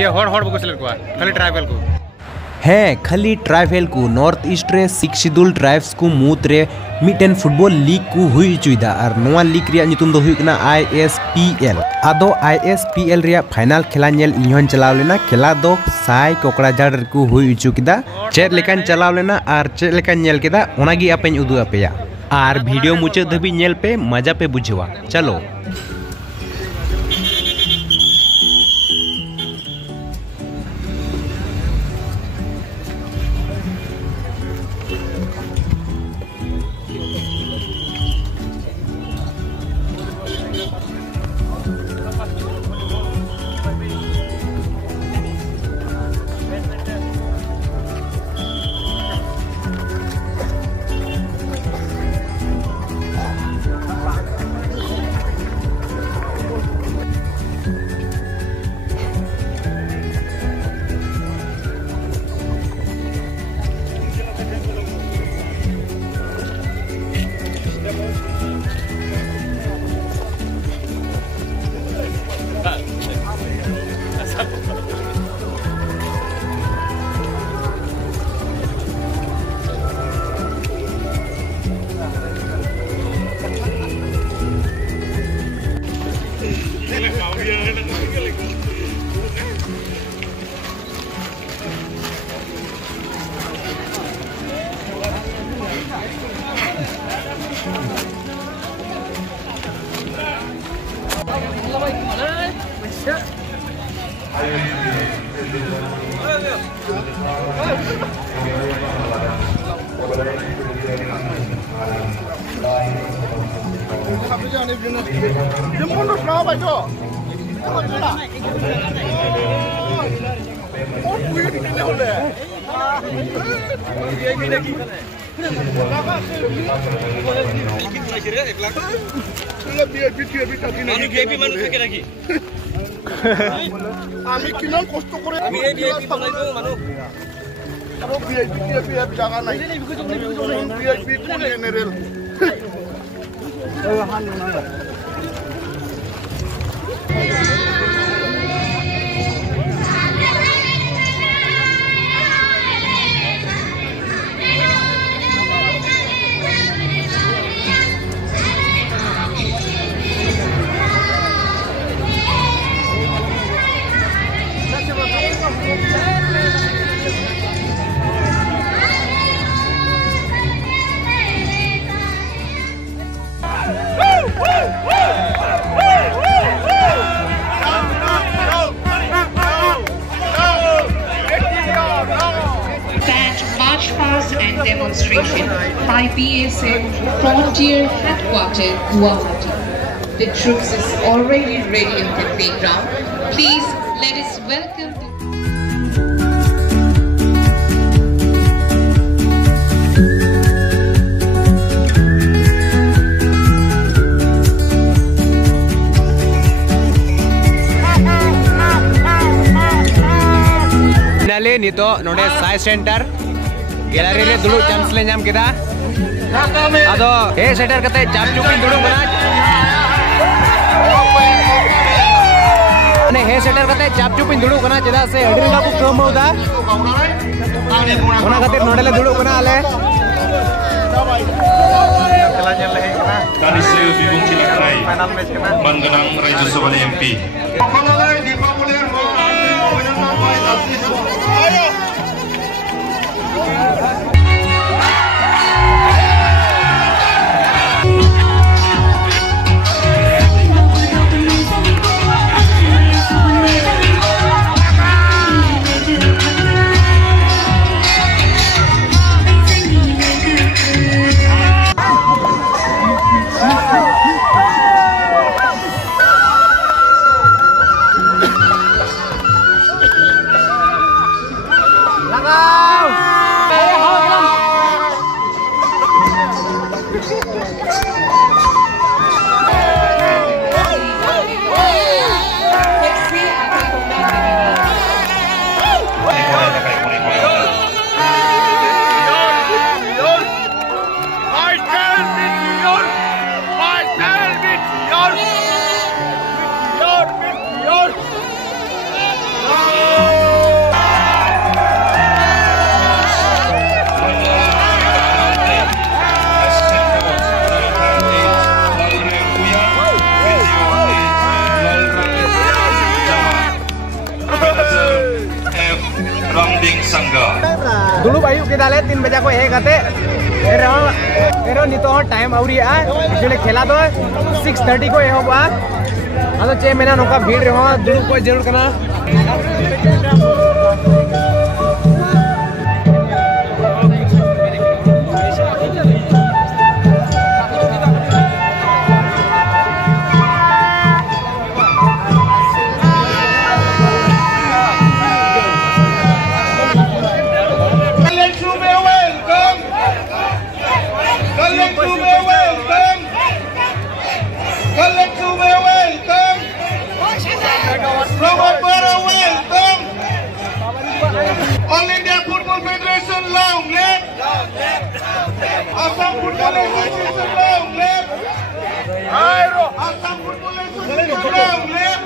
ये hot बको select को खाली ट्राइबल को हाँ खाली ट्राइबल को नॉर्थ ईस्ट रे 6 शेड्यूल ट्राइब्स को मूद रे मिटन फुटबॉल लीग को हुई चुइदा और नोआ लीग रिया नितुम दो हुई कना ISPL आदो ISPL रिया फाइनल खेला नेल इहन चलाव लेना खेला दो साई कोकड़ाझाड़ को हुई चुकिदा चेद लेकान चलाव लेना और चेद लेकान नेल केदा ओनागी आपेन उदु आपेया और वीडियो मुचाद धबी नेल पे मजा पे बुझवा चलो আমি কিমান কষ্ট করে আমি এই ভিআইপি বানাইছো মানুহ আৰু ভিআইপি জায়গা নাই ভিআইপি কোন general demonstration by BSF Frontier Headquarters, Guwahati. The troops is already ready in the playground. Please let us welcome the Nale nito node science center gallery रे दुड़ू चांस ले नाम केदा आदो हे सेटर कते चाप चुपिन दुड़ू बना ने हे सेटर कते चाप चुपिन दुड़ू बना चदा से हडरी का को कम होदा ओना खातिर नोडे ले दुड़ू बना आले खेला चल रहे कना Kanisi Bibung Cilakrai final match कना Mangenang Raju Sabana MP दुलुब आयु के दाले 3 बजे को हे गते एरो नितो टाइम आउरिया एक्चुअली खेला दो 6:30 को एहोबा आदो चे मेना नोका भीड़ रहो दुलुब को जरूर कना All India Football Federation long live! Assam Football Association long live! Assam Football Association long live!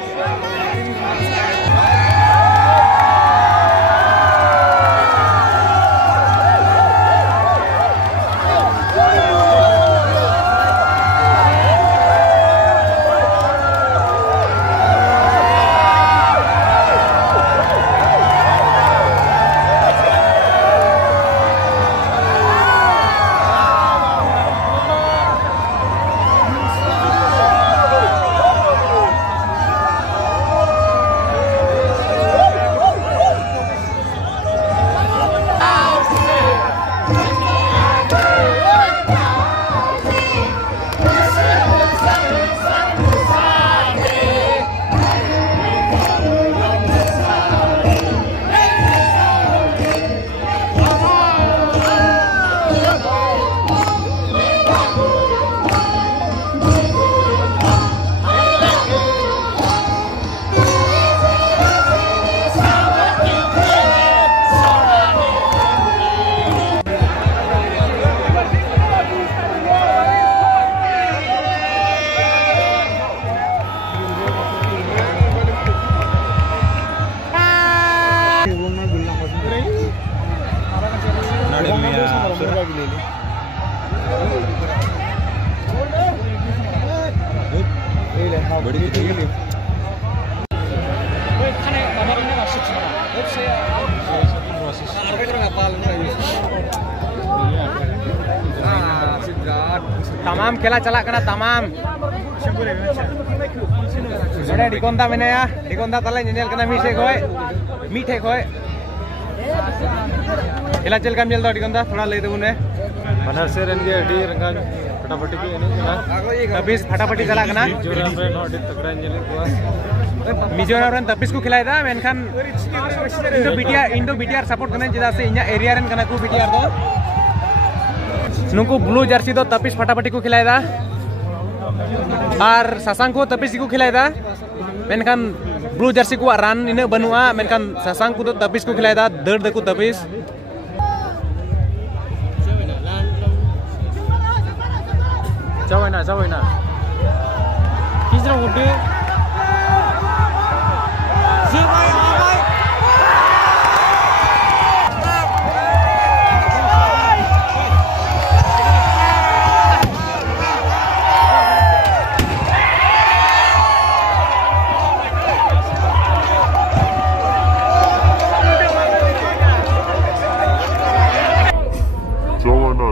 तमाम खेला चला करना तमाम अरे डिकोंदा मैंने या डिकोंदा तले निनेल करना मीठे खोए खेला चल काम चलता डिकोंदा थोड़ा ले दे उन्हें बना से रन गया डी रंगा फटाफटी की नहीं ना तबिस फटाफटी चला करना जोराम रे नो डी तगड़ा इंजन को मिजोरम रन तबिस को खिलाया था मेनखान इंडो बीटीआर सपोर्ट करने जिदा से इन्या एरिया रन करना को बीटीआर दो नुकु ब्लू जर्सी दो तपिस फटाफटी को खिलाया था और ससांग को तपिस को खिलाया था मेनखान ब्लू जर्सी को रन इने बनुआ मेनखान ससांग को तो तपिस को खिलाया था दर्द को तपिस Jawina Kisra udah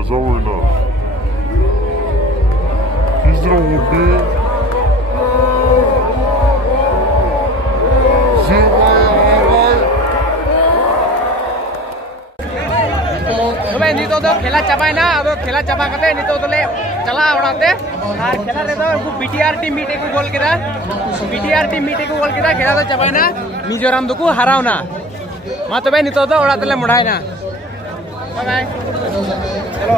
Zawina Kisra udah नितो तो खेला चाबाय ना अब खेला चाबा करते नितो तो ले चला उड़ाते और खेला रे तो बीटीआर टीम मीटे को गोल किदा बीटीआर टीम मीटे को गोल किदा खेला तो चाबाय ना मिजोरम दो को हराव ना मा तो भाई नितो तो उड़ाते ले मुड़ाय ना बाय बाय चलो